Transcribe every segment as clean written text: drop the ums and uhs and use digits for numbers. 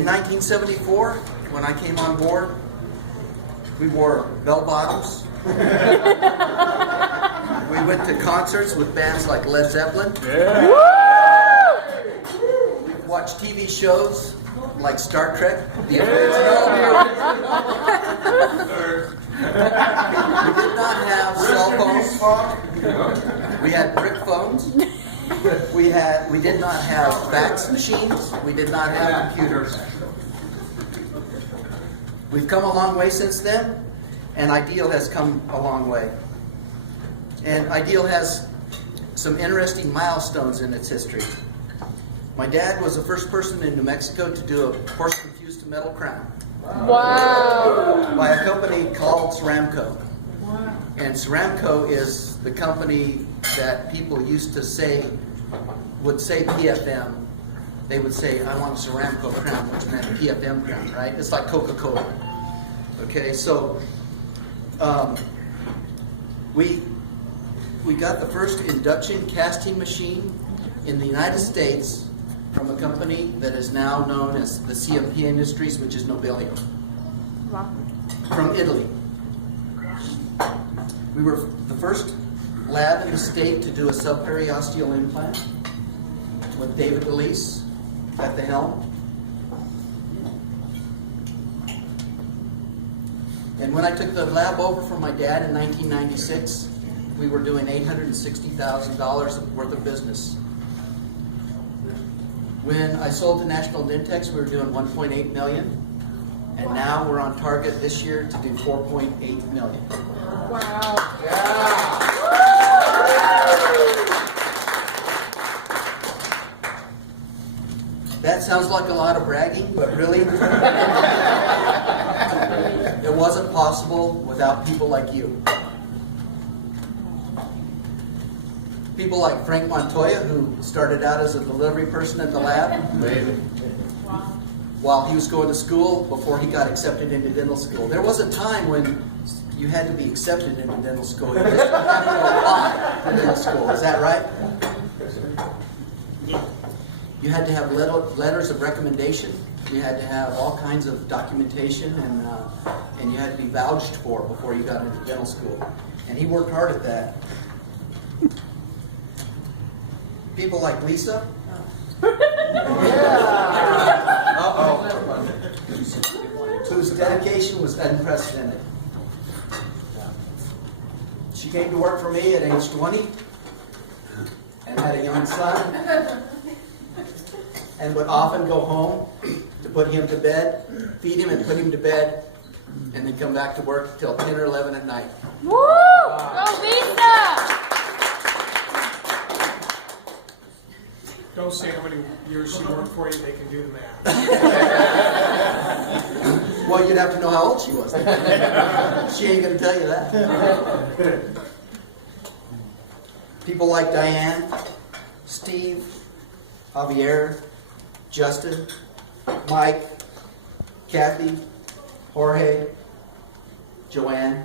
In 1974, when I came on board, we wore bell bottoms. We went to concerts with bands like Led Zeppelin. Yeah. We watched TV shows like Star Trek, the original. We did not have cell phones. We had brick phones. We did not have fax machines. We did not have computers. We've come a long way since then, and Ideal has come a long way. And Ideal has some interesting milestones in its history. My dad was the first person in New Mexico to do a porcelain fused to metal crown. Wow. By a company called Ceramco. And Ceramco is the company that people used to say, would say PFM. They would say, I want a Ceramco crown, which meant PFM crown, right? It's like Coca-Cola. Okay, so we got the first induction casting machine in the United States from a company that is now known as the CMP Industries, which is Nobilio. Wow. From Italy. We were the first lab in the state to do a subperiosteal implant with David DeLeese at the helm. And when I took the lab over from my dad in 1996, we were doing $860,000 worth of business. When I sold to National Dentex, we were doing $1.8 million. And now we're on target this year to do $4.8 million. Wow. That sounds like a lot of bragging, but really, it wasn't possible without people like you. People like Frank Montoya, who started out as a delivery person at the lab. While he was going to school before he got accepted into dental school. There was a time when you had to be accepted into dental school. You just didn't have to apply to dental school. Is that right? You had to have letters of recommendation. You had to have all kinds of documentation, and you had to be vouched for before you got into dental school. And he worked hard at that. People like Lisa. Whose dedication was unprecedented. She came to work for me at age 20 and had a young son and would often go home to put him to bed, feed him and put him to bed, and then come back to work till 10 or 11 at night. Woo! Go Lisa! Don't say how many years she worked for you, they can do the math. Well, you'd have to know how old she was. She ain't going to tell you that. People like Diane, Steve, Javier, Justin, Mike, Kathy, Jorge, Joanne,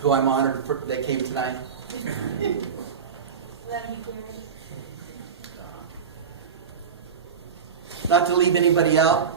who I'm honored they came tonight. Not to leave anybody out,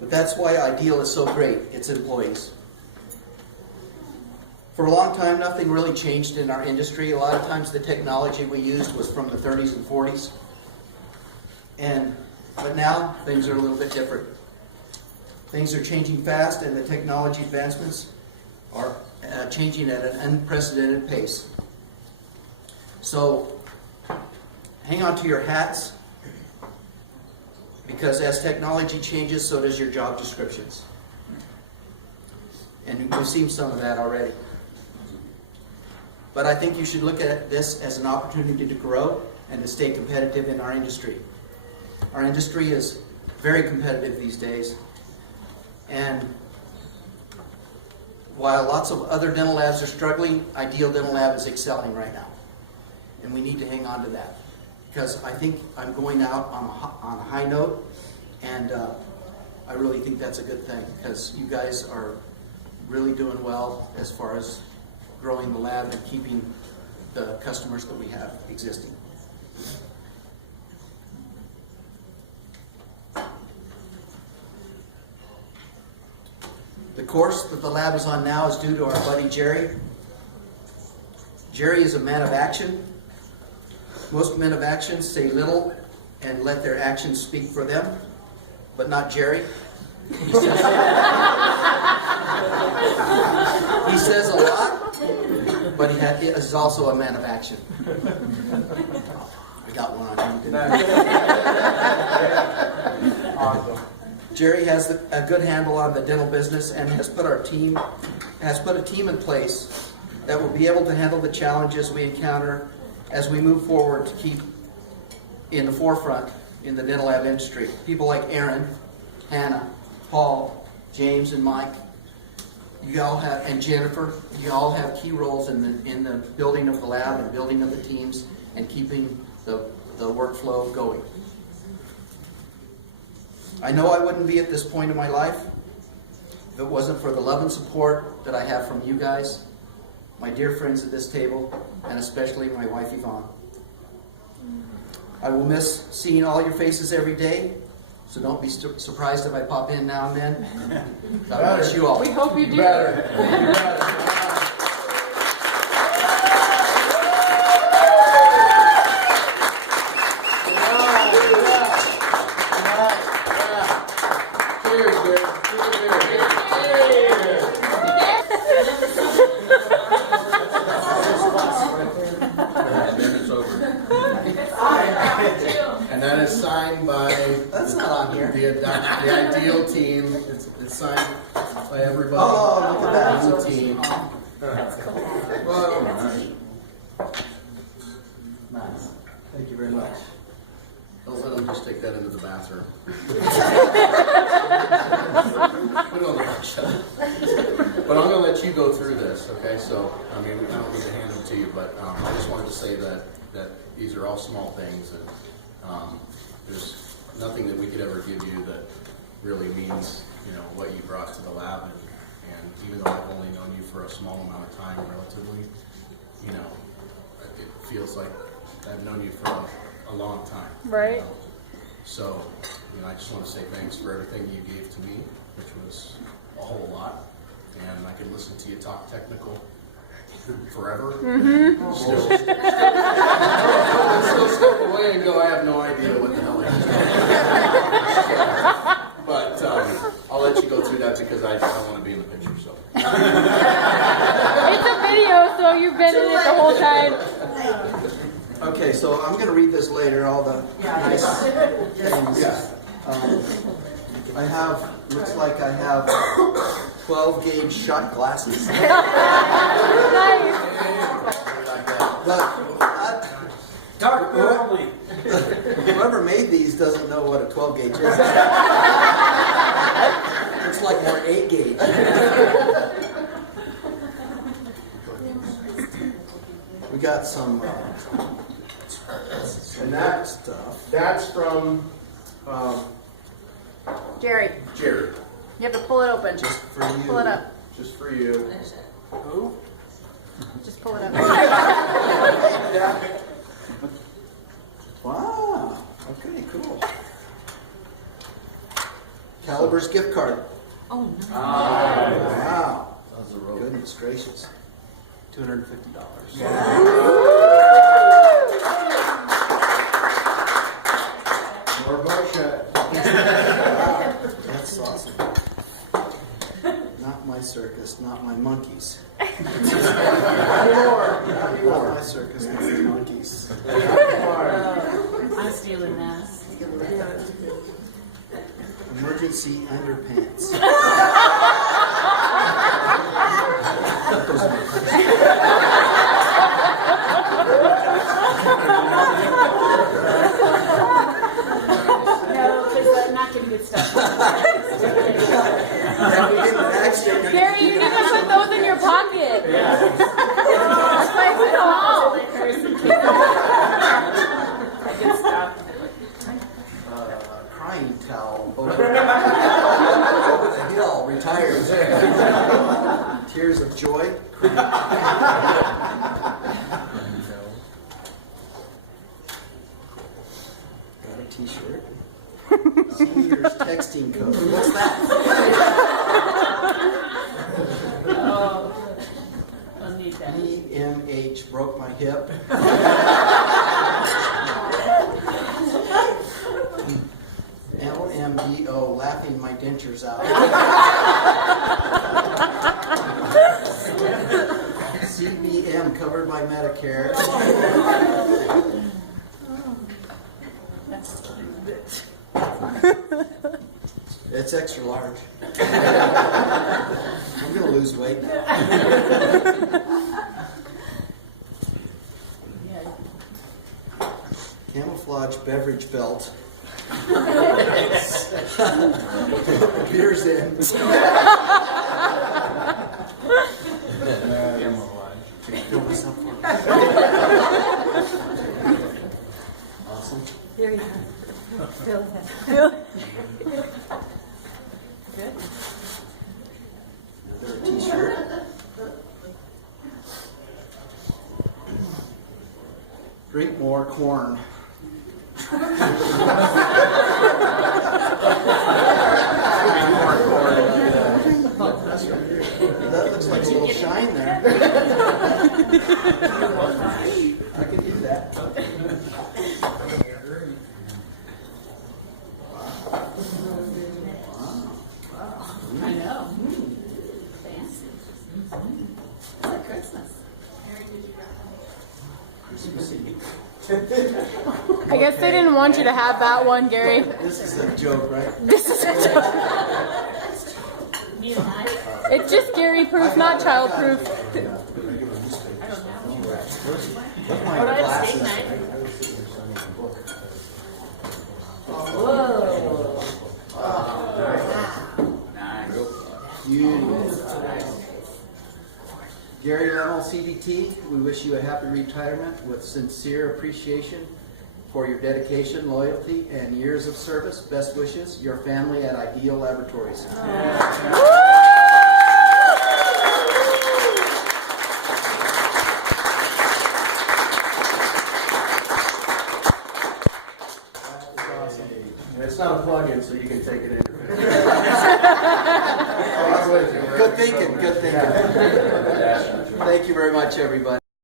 but that's why Ideal is so great, its employees. For a long time, nothing really changed in our industry. A lot of times the technology we used was from the 30s and 40s. But now, things are a little bit different. Things are changing fast, and the technology advancements are changing at an unprecedented pace. So, hang on to your hats, because as technology changes, so does your job descriptions. And we've seen some of that already. But I think you should look at this as an opportunity to grow and to stay competitive in our industry. Our industry is very competitive these days. And while lots of other dental labs are struggling, Ideal Dental Lab is excelling right now. And we need to hang on to that. Because I think I'm going out on a high note, and I really think that's a good thing, because you guys are really doing well as far as growing the lab and keeping the customers that we have existing. course that the lab is on now is due to our buddy Jerry. Jerry is a man of action. Most men of action say little and let their actions speak for them, but not Jerry. He says a lot, but he is also a man of action. I got one on him, didn't I? Awesome. Jerry has a good handle on the dental business and has put a team in place that will be able to handle the challenges we encounter as we move forward to keep in the forefront in the dental lab industry. People like Aaron, Hannah, Paul, James, and Mike, you all have, and Jennifer, you all have key roles in the building of the lab and building of the teams and keeping the workflow going. I know I wouldn't be at this point in my life if it wasn't for the love and support that I have from you guys, my dear friends at this table, and especially my wife Yvonne. I will miss seeing all your faces every day, so don't be surprised if I pop in now and then. God bless you all. We hope you do. And that is signed by That's not on here. the ideal team. It's signed by everybody Oh, look at that. on the team. Well, Nice. Thank you very much. don't let them just take that into the bathroom. We don't know much. But I'm going to let you go through this, okay? So, I mean, I don't need to hand them to you, but I just wanted to say that these are all small things, and there's nothing that we could ever give you that really means, you know, what you brought to the lab, and even though I've only known you for a small amount of time, relatively, you know, it feels like I've known you for a long time. Right. You know? So, you know, I just want to say thanks for everything you gave to me, which was a whole lot, and I could listen to you talk technical forever. Still step away and go, I have no idea what the hell it is. But I'll let you go through that because I want to be in the picture. So It's a video, so you've been in it the whole time. Okay, so I'm going to read this later, all the nice things. yeah. I have, looks like I have 12 gauge shot glasses. Nice. But Dark only. whoever made these doesn't know what a 12 gauge is. Looks like more 8 gauge. We got some And that stuff. that's from Jerry, Jerry, you have to pull it open. Just for you. Pull it up. just for you. Who? Just pull it up. Wow. Okay, cool. Caliber's gift card. Oh, no. Wow. That's a rope. Goodness gracious. $250. More buckshot. That's awesome. Not my circus, not my monkeys. Not my circus, not my monkeys. I'm stealing that. Emergency underpants. No, because I'm not going to get stuff. If we get in an accident, Jerry, you need to put those in your pocket. That's like small. crying towel over the hill, retired. Tears of joy. Got a t-shirt. Seniors texting code. What's that? LMH broke my hip. LMDO, laughing my dentures out. CBM, covered by Medicare. It's extra large. I'm gonna lose weight now. Camouflage beverage belt. Beer's in. Awesome. There you go. Feel it. Good. Another t-shirt. Drink more corn. That looks like a little shine there. I could do that. I know. Fancy. It's like Christmas. I guess they didn't want you to have that one, Gary. This is a joke, right? This is a joke. You and I. It's just Gary proof, not child proof. With Oh, my do I have glasses. steak knife? Gary Lemmel, CBT, we wish you a happy retirement with sincere appreciation for your dedication, loyalty, and years of service. Best wishes, your family at Ideal Laboratories. And it's not a plug-in, so you can take it in. Good thinking, good thinking. Thank you very much, everybody.